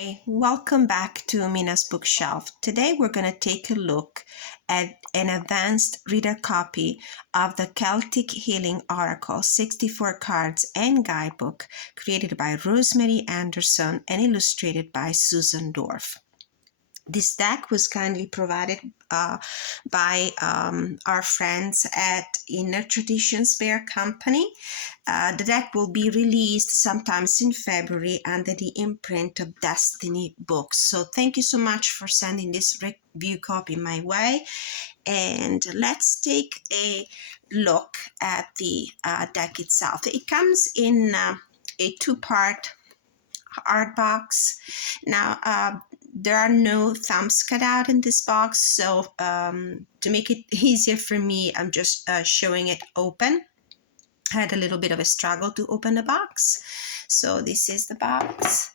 Hi, welcome back to Mina's Bookshelf. Today we're going to take a look at an advanced reader copy of the Celtic Healing Oracle 64 cards and guidebook created by Rosemarie Anderson and illustrated by Susan Dorf. This deck was kindly provided by our friends at Inner Traditions Bear Company. The deck will be released sometimes in February under the imprint of Destiny Books. So thank you so much for sending this review copy my way. And let's take a look at the deck itself. It comes in a two-part art box. Now, there are no thumbs cut out in this box, so to make it easier for me, I'm just showing it open. I had a little bit of a struggle to open the box. So this is the box.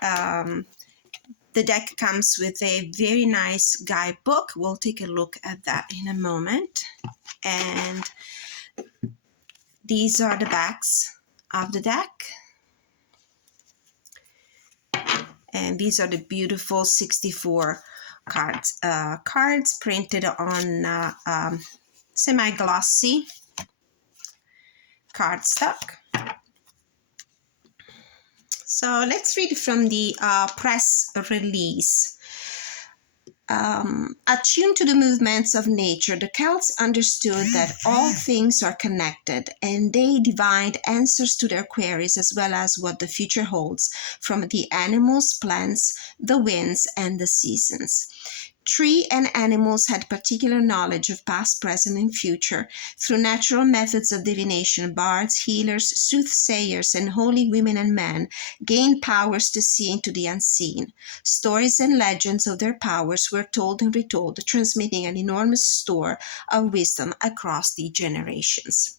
The deck comes with a very nice guidebook. We'll take a look at that in a moment. And these are the backs of the deck. And these are the beautiful 64 cards. Cards printed on semi-glossy cardstock. So let's read from the press release. Attuned to the movements of nature, the Celts understood that all things are connected, and they divined answers to their queries as well as what the future holds from the animals, plants, the winds, and the seasons. Tree and animals had particular knowledge of past, present, and future. Through natural methods of divination, bards, healers, soothsayers, and holy women and men gained powers to see into the unseen. Stories and legends of their powers were told and retold, transmitting an enormous store of wisdom across the generations.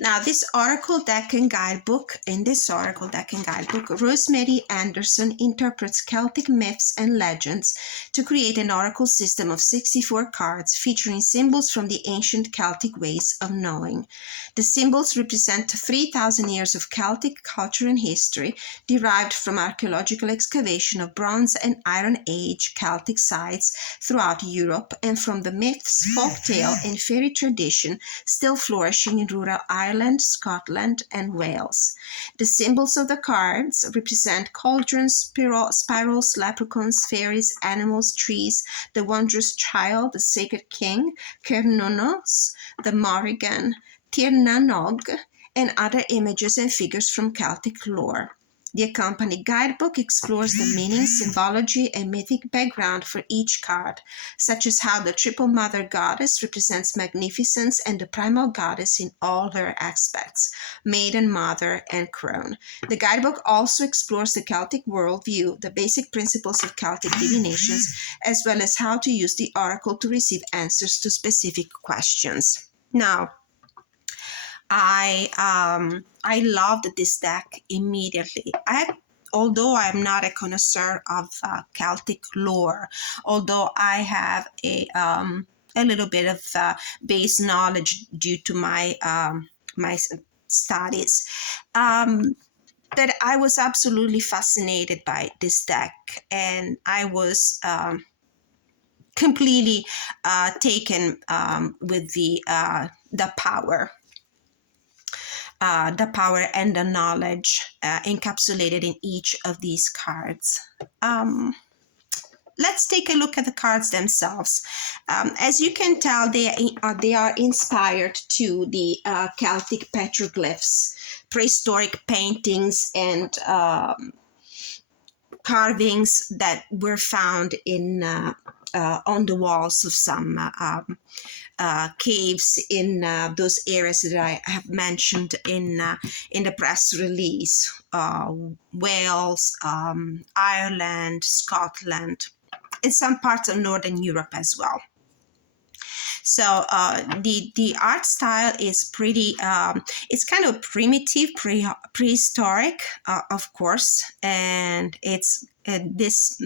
Now, in this Oracle Deck and Guidebook, Rosemarie Anderson interprets Celtic myths and legends to create an oracle system of 64 cards featuring symbols from the ancient Celtic ways of knowing. The symbols represent 3,000 years of Celtic culture and history derived from archaeological excavation of Bronze and Iron Age Celtic sites throughout Europe and from the myths, folktale, and fairy tradition still flourishing in rural Ireland, Scotland, and Wales. The symbols of the cards represent cauldrons, spirals, leprechauns, fairies, animals, trees, the wondrous child, the sacred king, Cernunnos, the Morrigan, Tir na nog, and other images and figures from Celtic lore. The accompanying guidebook explores the meaning, symbology, and mythic background for each card, such as how the triple mother goddess represents magnificence and the primal goddess in all her aspects, maiden, mother, and crone. The guidebook also explores the Celtic worldview, the basic principles of Celtic divinations, as well as how to use the oracle to receive answers to specific questions. Now, I loved this deck immediately. Although I'm not a connoisseur of Celtic lore, although I have a little bit of base knowledge due to my my studies, but I was absolutely fascinated by this deck, and I was completely taken with the power. The power and the knowledge encapsulated in each of these cards. Let's take a look at the cards themselves. As you can tell, they are inspired to the Celtic petroglyphs, prehistoric paintings, and carvings that were found in on the walls of some caves in those areas that I have mentioned in the press release: Wales, Ireland, Scotland, and some parts of Northern Europe as well. So the art style is pretty, it's kind of primitive, prehistoric, of course, and it's this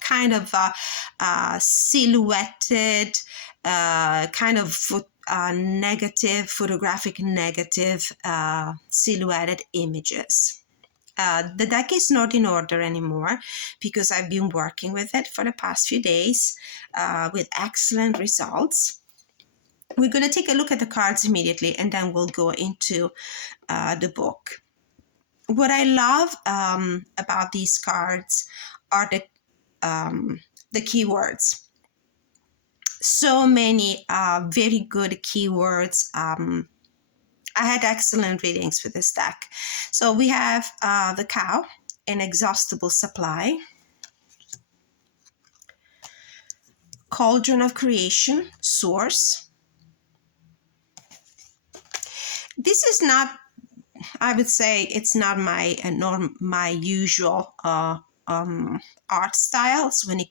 kind of silhouetted, kind of photographic negative silhouetted images. The deck is not in order anymore because I've been working with it for the past few days with excellent results. We're going to take a look at the cards immediately, and then we'll go into the book. What I love about these cards are the keywords. So many very good keywords. I had excellent readings with this deck. So we have the cow, inexhaustible supply, cauldron of creation, source. This is not, I would say, it's not my usual art style when it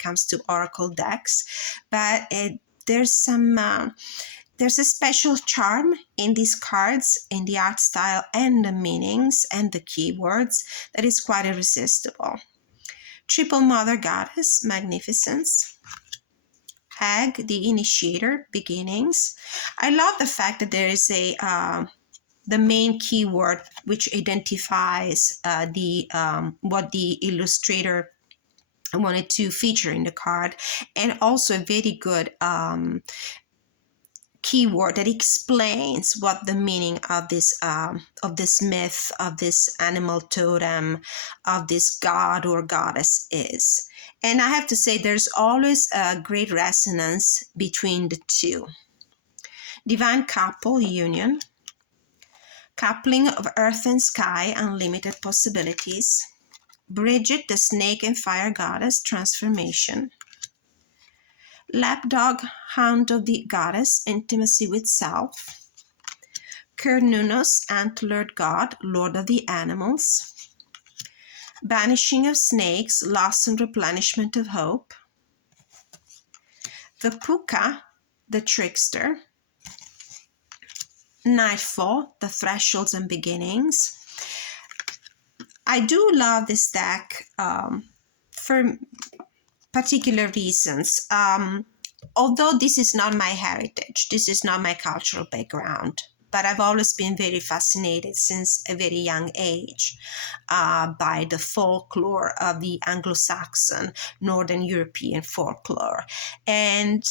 comes to oracle decks, but there's a special charm in these cards, in the art style and the meanings and the keywords that is quite irresistible. Triple Mother Goddess, magnificence. Egg, the initiator, beginnings. I love the fact that there is the main keyword which identifies what the illustrator wanted to feature in the card, and also a very good keyword that explains what the meaning of this myth, of this animal totem, of this god or goddess is. And I have to say, there's always a great resonance between the two. Divine couple, union. Coupling of earth and sky, unlimited possibilities. Bridget, the snake and fire goddess, transformation. Lapdog, hound of the goddess, intimacy with self. Cernunnos, antlered god, lord of the animals. Banishing of snakes, loss and replenishment of hope. The puka, the trickster. Nightfall, the thresholds and beginnings. I do love this deck for particular reasons. Although this is not my heritage, this is not my cultural background, but I've always been very fascinated since a very young age by the folklore of the Anglo-Saxon, Northern European folklore. And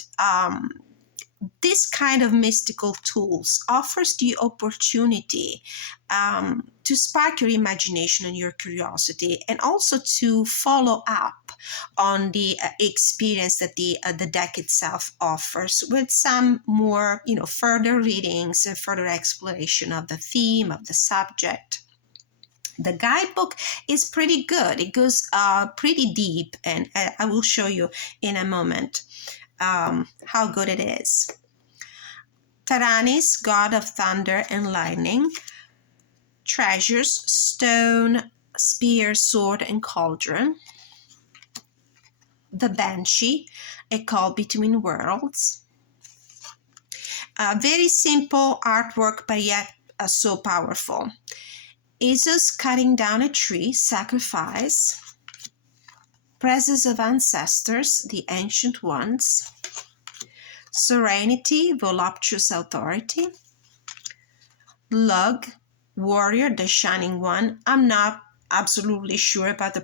this kind of mystical tools offers the opportunity to spark your imagination and your curiosity, and also to follow up on the experience that the deck itself offers with some more, further readings and further exploration of the theme, of the subject. The guidebook is pretty good. It goes pretty deep, and I will show you in a moment how good it is. Taranis, god of thunder and lightning. Treasures, stone, spear, sword, and cauldron. The Banshee, a call between worlds. Very simple artwork, but yet so powerful. Isis cutting down a tree, sacrifice. Presence of ancestors, the ancient ones. Serenity, voluptuous authority. Lug, warrior, the shining one. I'm not absolutely sure about the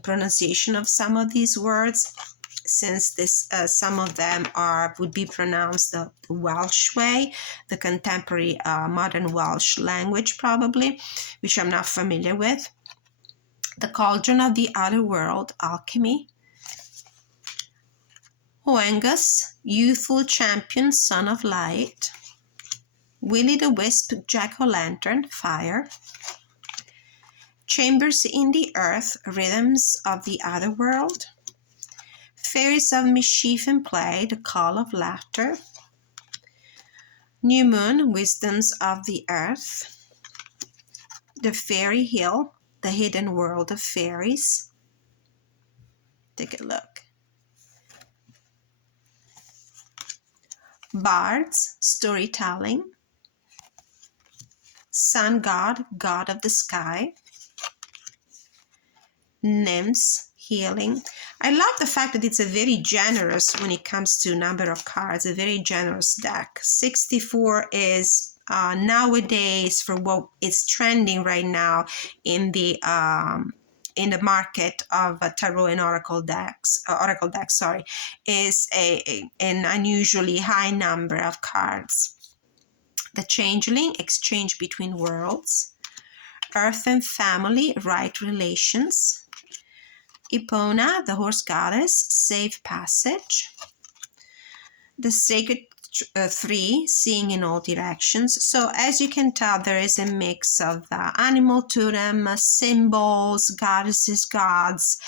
pronunciation of some of these words, since some of them would be pronounced the Welsh way, the contemporary modern Welsh language probably, which I'm not familiar with. The cauldron of the other world, alchemy. Hoengus, youthful champion, son of light. Willy the Wisp, jack-o'-lantern, fire. Chambers in the earth, rhythms of the other world. Fairies of mischief and play, the call of laughter. New moon, wisdoms of the earth. The fairy hill, the hidden world of fairies. Take a look. Bards, storytelling. Sun god, god of the sky. Nymphs, healing. I love the fact that it's a very generous, when it comes to number of cards, a very generous deck. 64 is nowadays for what is trending right now in the market of tarot and oracle decks, is an unusually high number of cards. The Changeling, exchange between worlds. Earth and family, right relations. Epona, the horse goddess, safe passage. The Sacred Three, seeing in all directions. So as you can tell, there is a mix of animal totem, symbols, goddesses, gods,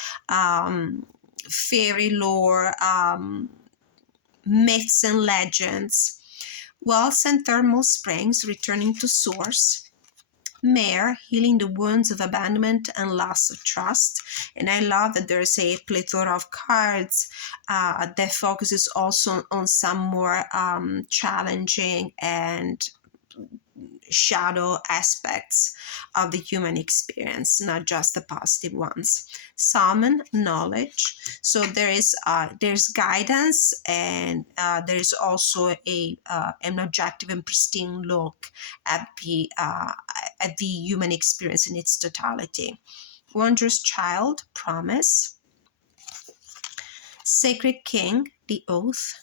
fairy lore, myths and legends. Wells and thermal springs, returning to source. Mare, healing the wounds of abandonment and loss of trust. And I love that there's a plethora of cards that focuses also on some more challenging and shadow aspects of the human experience, not just the positive ones. Summon, knowledge. So there's guidance, and there is also an objective and pristine look at the human experience in its totality. Wondrous child, promise. Sacred king, the oath.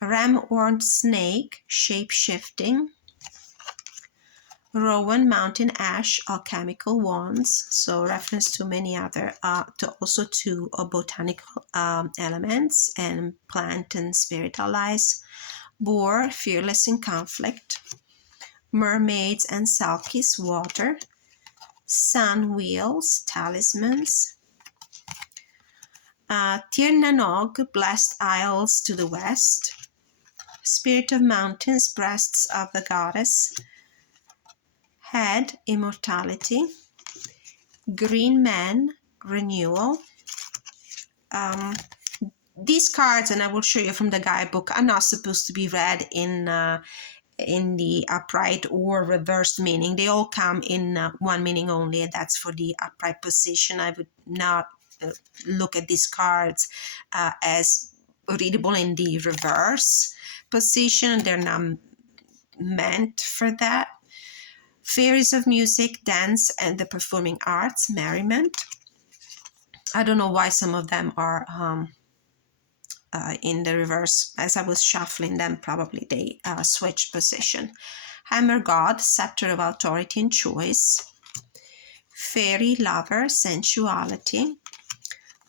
Ram-horned snake, shape-shifting. Rowan mountain ash, alchemical wands, so reference to many other, also to botanical elements and plant and spirit allies. Boar, fearless in conflict. Mermaids and Salkies, water. Sun wheels, talismans. Tir Nanog, blessed isles to the west. Spirit of mountains, breasts of the goddess. Head, immortality. Green man, renewal. These cards, and I will show you from the guidebook, are not supposed to be read in the upright or reversed meaning. They all come in one meaning only, and that's for the upright position. I would not look at these cards as readable in the reverse position. They're not meant for that. Fairies of music, dance, and the performing arts, merriment. I don't know why some of them are in the reverse. As I was shuffling them, probably they switched position. Hammer god, scepter of authority and choice. Fairy lover, sensuality.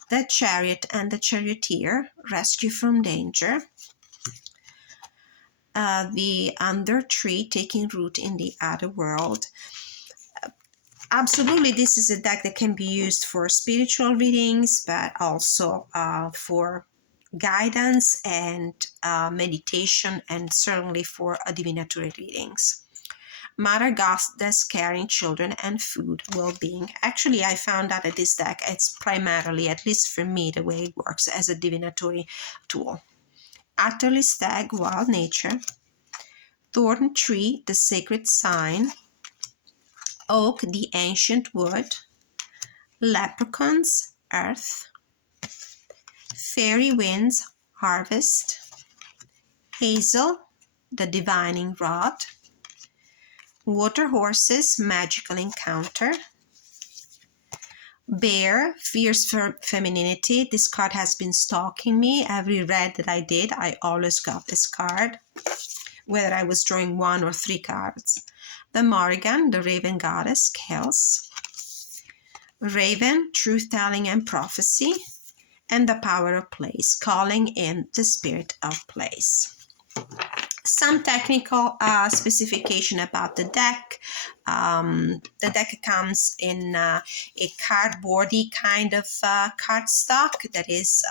The chariot and the charioteer, rescue from danger. The under tree, taking root in the other world. Absolutely, this is a deck that can be used for spiritual readings, but also for guidance and meditation, and certainly for divinatory readings. Mother Goddess, carrying children and food, well-being. Actually, I found out that this deck, it's primarily, at least for me, the way it works as a divinatory tool. Utterly stag, wild nature. Thorn tree, the sacred sign. Oak, the ancient wood. Leprechauns, earth. Fairy winds, harvest. Hazel, the divining rod. Water horses, magical encounter. Bear, fierce femininity. This card has been stalking me. Every read that I did, I always got this card, whether I was drawing 1 or 3 cards. The Morrigan, the raven goddess, chaos. Raven, truth-telling and prophecy. And the power of place, calling in the spirit of place. Some technical specification about the deck. The deck comes in a cardboardy kind of cardstock that is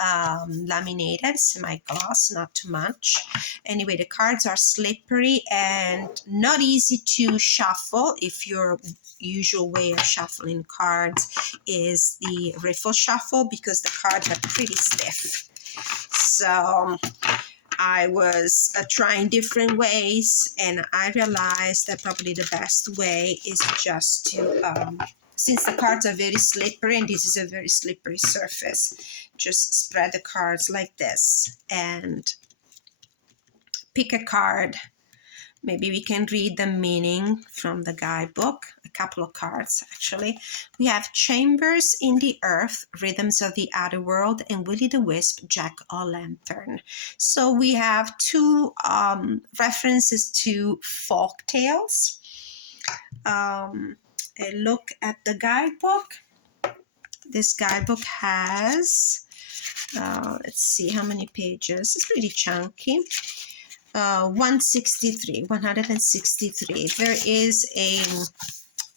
laminated, semi-gloss, not too much. Anyway, the cards are slippery and not easy to shuffle. If your usual way of shuffling cards is the riffle shuffle, because the cards are pretty stiff. So I was trying different ways, and I realized that probably the best way is just to, since the cards are very slippery, and this is a very slippery surface, just spread the cards like this and pick a card Maybe we can read the meaning from the guidebook, a couple of cards actually. We have Chambers in the Earth, Rhythms of the Outer World, and Willie the Wisp, Jack-o'-lantern. So we have two references to folk tales. A look at the guidebook. This guidebook has, let's see how many pages. It's pretty chunky. 163. There is a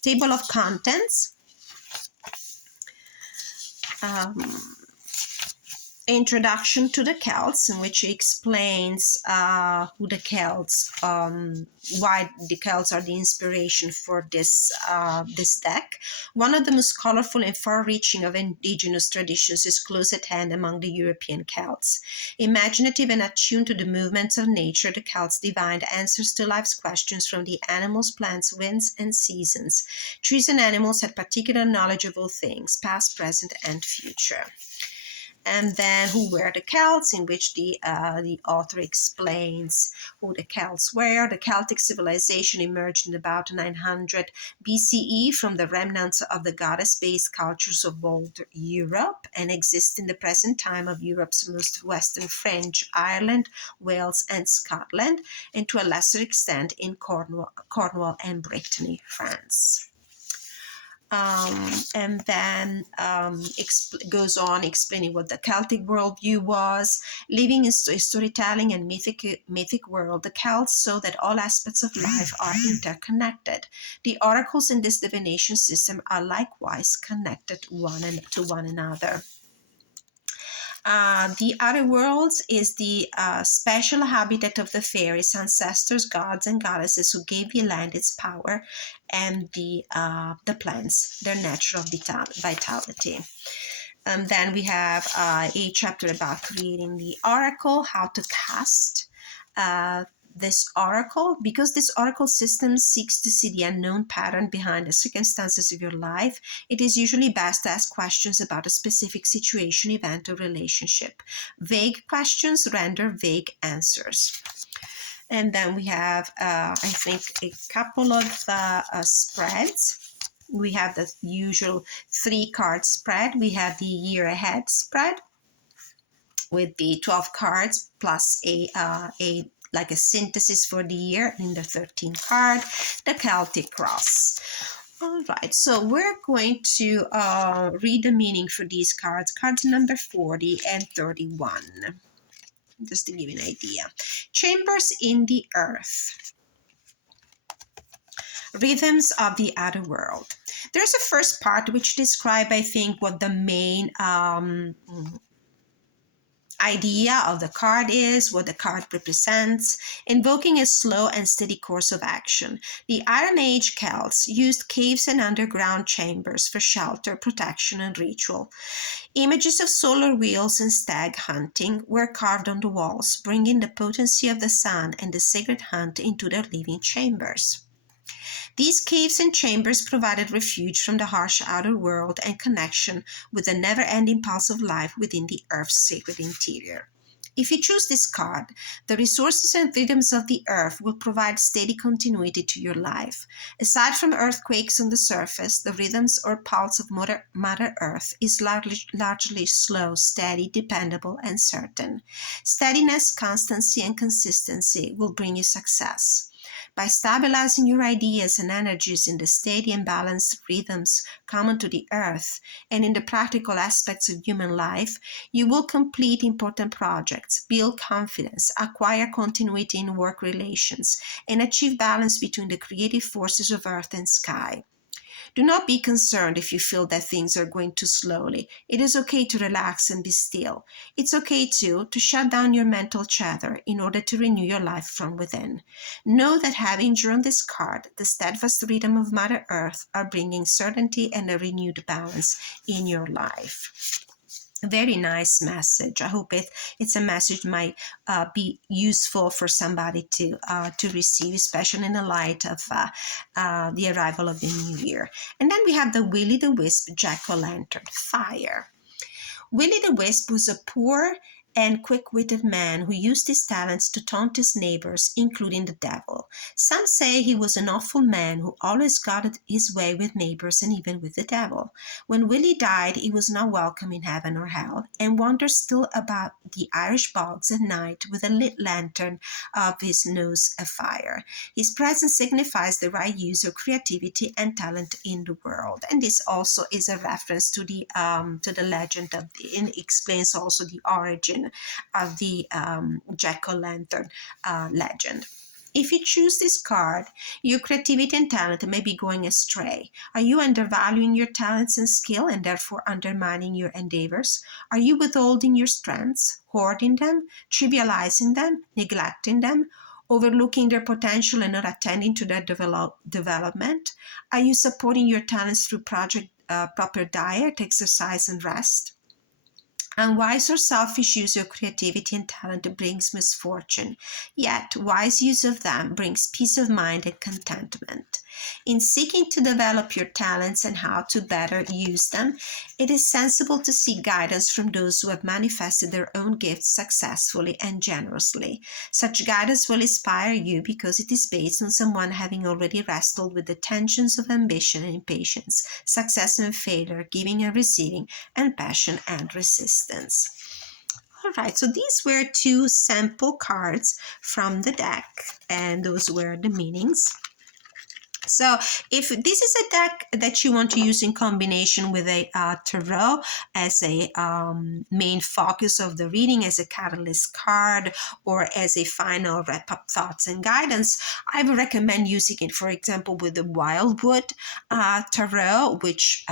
table of contents, introduction to the Celts, in which he explains who the Celts, why the Celts are the inspiration for this deck. One of the most colorful and far-reaching of indigenous traditions is close at hand among the European Celts. Imaginative and attuned to the movements of nature, the Celts divined answers to life's questions from the animals, plants, winds, and seasons. Trees and animals had particular knowledge of all things, past, present, and future. And then who were the Celts, in which the author explains who the Celts were. The Celtic civilization emerged in about 900 BCE from the remnants of the goddess-based cultures of old Europe and exists in the present time of Europe's most western French, Ireland, Wales, and Scotland, and to a lesser extent in Cornwall and Brittany, France. And then goes on explaining what the Celtic worldview was. Living in storytelling and mythic world, the Celts saw that all aspects of life are interconnected. The oracles in this divination system are likewise connected to one another. The other worlds is the special habitat of the fairies, ancestors, gods, and goddesses who gave the land its power, and the plants their natural vitality. And then we have a chapter about creating the oracle, how to cast this oracle. Because this oracle system seeks to see the unknown pattern behind the circumstances of your life, it is usually best to ask questions about a specific situation, event, or relationship. Vague questions render vague answers. And then we have, I think, a couple of spreads. We have the usual 3-card spread. We have the year ahead spread with the 12 cards plus a synthesis for the year in the 13th card, the Celtic cross. All right, so we're going to read the meaning for these cards number 40 and 31, just to give you an idea. Chambers in the Earth, Rhythms of the Outer World. There's a first part which describes, I think, what the main idea of the card is, what the card represents, invoking a slow and steady course of action. The Iron Age Celts used caves and underground chambers for shelter, protection, and ritual. Images of solar wheels and stag hunting were carved on the walls, bringing the potency of the sun and the sacred hunt into their living chambers. These caves and chambers provided refuge from the harsh outer world and connection with the never-ending pulse of life within the Earth's sacred interior. If you choose this card, the resources and rhythms of the Earth will provide steady continuity to your life. Aside from earthquakes on the surface, the rhythms or pulse of Mother Earth is largely slow, steady, dependable, and certain. Steadiness, constancy, and consistency will bring you success. By stabilizing your ideas and energies in the steady and balanced rhythms common to the earth and in the practical aspects of human life, you will complete important projects, build confidence, acquire continuity in work relations, and achieve balance between the creative forces of earth and sky. Do not be concerned if you feel that things are going too slowly. It is okay to relax and be still. It's okay, too, to shut down your mental chatter in order to renew your life from within. Know that having drawn this card, the steadfast rhythm of Mother Earth are bringing certainty and a renewed balance in your life. A very nice message. I hope it's a message might be useful for somebody to receive, especially in the light of the arrival of the new year. And then we have the Willie the Wisp, Jack-o'-lantern, fire. Willie the Wisp was a poor and quick-witted man who used his talents to taunt his neighbors, including the devil. Some say he was an awful man who always got his way with neighbors and even with the devil. When Willie died, he was not welcome in heaven or hell, and wanders still about the Irish bogs at night with a lit lantern of his nose afire. His presence signifies the right use of creativity and talent in the world, and this also is a reference to the legend of and explains also the origin of the jack-o'-lantern legend. If you choose this card, your creativity and talent may be going astray. Are you undervaluing your talents and skill and therefore undermining your endeavors? Are you withholding your strengths, hoarding them, trivializing them, neglecting them, overlooking their potential and not attending to their development? Are you supporting your talents through proper diet, exercise, and rest? Unwise or selfish use of creativity and talent brings misfortune, yet wise use of them brings peace of mind and contentment. In seeking to develop your talents and how to better use them, it is sensible to seek guidance from those who have manifested their own gifts successfully and generously. Such guidance will inspire you because it is based on someone having already wrestled with the tensions of ambition and impatience, success and failure, giving and receiving, and passion and resistance. All right, so these were two sample cards from the deck, and those were the meanings. So if this is a deck that you want to use in combination with a tarot as a main focus of the reading, as a catalyst card, or as a final wrap-up thoughts and guidance, I would recommend using it, for example, with the Wildwood tarot, which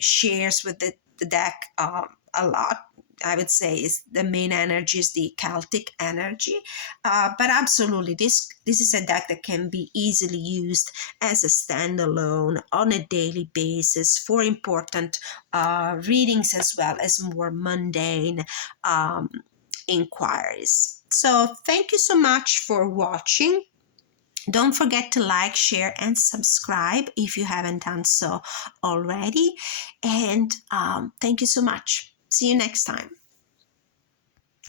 shares with the deck a lot. I would say is the main energy is the Celtic energy, but absolutely this is a deck that can be easily used as a standalone on a daily basis for important readings as well as more mundane inquiries. So thank you so much for watching. Don't forget to like, share, and subscribe if you haven't done so already. And thank you so much. See you next time.